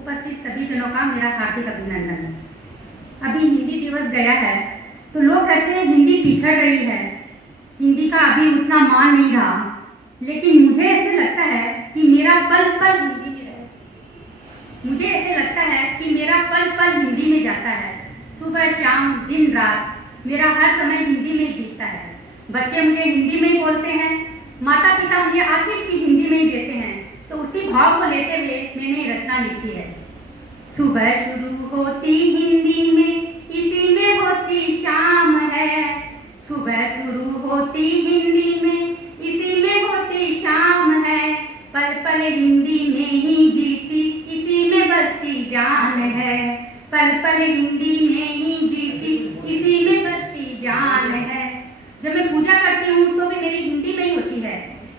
उपस्थित सभी जनों का मेरा हार्दिक अभिनंदन। अभी हिंदी दिवस गया है तो लोग कहते हैं हिंदी पिछड़ रही है, हिंदी का अभी उतना मान नहीं रहा, लेकिन मुझे ऐसे लगता है कि मेरा पल पल हिंदी में मुझे ऐसे लगता है कि मेरा पल पल हिंदी में जाता है। सुबह शाम दिन रात मेरा हर समय हिंदी में बीतता है। बच्चे मुझे हिंदी में ही बोलते हैं, माता पिता मुझे आशीष भी हिंदी में ही देते हैं, तो उसी भाव को लेते हुए मैंने रचना लिखी है। सुबह शुरू होती हिंदी में, इसी में होती शाम है। सुबह शुरू होती हिंदी में, इसी में होती शाम है। पल पल हिंदी में ही जीती, इसी में बसती जान है। पल पल हिंदी में ही जीती, इसी में बसती जान है। जब मैं पूजा करती हूँ तो भी मेरी हिंदी में ही होती है।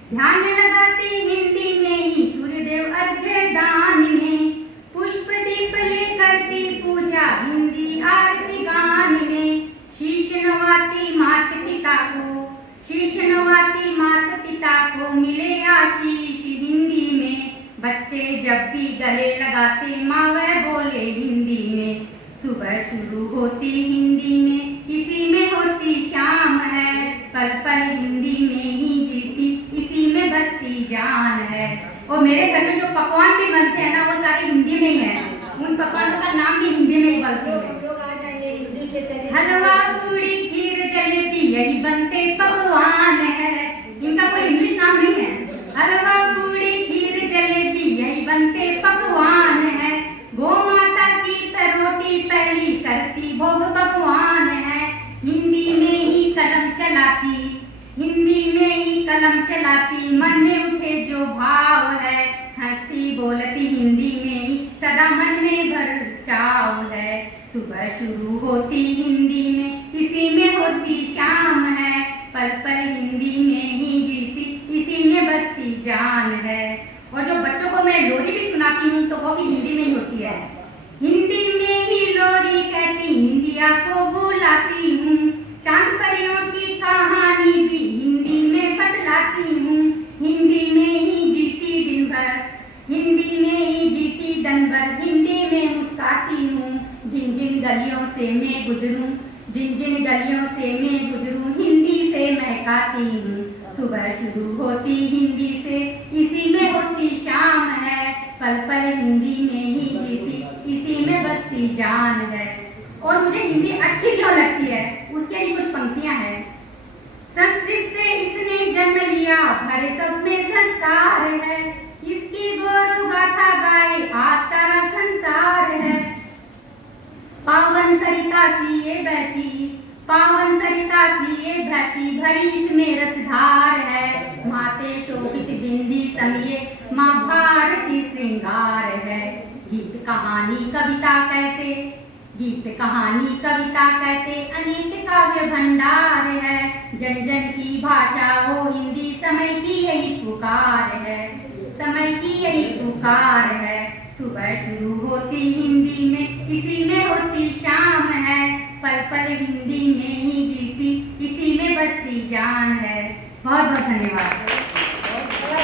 ध्यान में लगाती हिंदी में ही, सूर्यदेव अर्घ्य दान में। पुष्प दीप ले करती पूजा, हिंदी आरती गान में। शीश नवाती मात पिता को, शीश नवाती मात पिता को, मिले आशीष हिंदी में। बच्चे जब भी गले लगाते माँ वह बोले हिंदी में। सुबह शुरू होती हिंदी में, इसी में होती शाम है। पल पल हिंदी में ही जीती, इसी में बसती जान है। और मेरे घर में जो पकवान भी बनते हैं ना, वो सारे हिंदी में ही है। उन पकवानों का नाम भी हिंदी में ही बनती है। हलवा पूड़ी खीर जलेबी यही बनते पकवान है। इनका कोई इंग्लिश नाम नहीं है। हलवा पूड़ी खीर जलेबी यही बनते पकवान है। गो माता की रोटी पहली करती भोग पकवान है। हिंदी में ही कलम चलाती, हिंदी में ही कलम चलाती, मन में उठे जो भाव है। हंसती बोलती हिंदी में ही, सदा मन में भर चाव है। सुबह शुरू होती हिंदी में, इसी में होती शाम है। पल पल हिंदी में ही जीती, इसी में बसती जान है। और जो बच्चों को मैं लोरी भी सुनाती हूँ तो वो भी हिंदी में ही होती है। हिंदी में ही लोरी कहती, हिंदिया को बुलाती हूँ। चांद परियों की कहानी भी हिंदी में बतलाती हूँ। हिंदी में ही जीती दिन भर, हिंदी में ही जीती दिन भर, हिंदी में मुस्काती हूँ। जिन जिन गलियों से मैं गुजरूं, जिन जिन गलियों से मैं गुजरूं, हिंदी से महकाती हूँ। सुबह शुरू होती हिंदी से, इसी में होती शाम है। पल पल हिंदी में ही जीती, इसी में बसती जान है। और मुझे हिंदी अच्छी क्यों लगती है, उसके लिए कुछ पंक्तियां हैं। संस्कृत से इसने जन्म लिया, भरे सब में संस्कार है। इसकी गौरव गाथा गाए आज सारा संसार है। पावन सरिता सी ये बहती, पावन सरिता सी ये बहती, भरी इसमें रसधार है। माते शोभित बिंदी समिये, माँ भारती श्रृंगार है। गीत कहानी कविता कहते, गीत कहानी कविता कहते, अनेक काव्य भंडार है। जन जन की भाषा हो हिंदी, समय की यही पुकार है, समय की यही पुकार है। सुबह शुरू होती हिंदी में, इसी में होती शाम है। पल पल हिंदी में ही जीती, इसी में बसती जान है। बहुत बहुत धन्यवाद।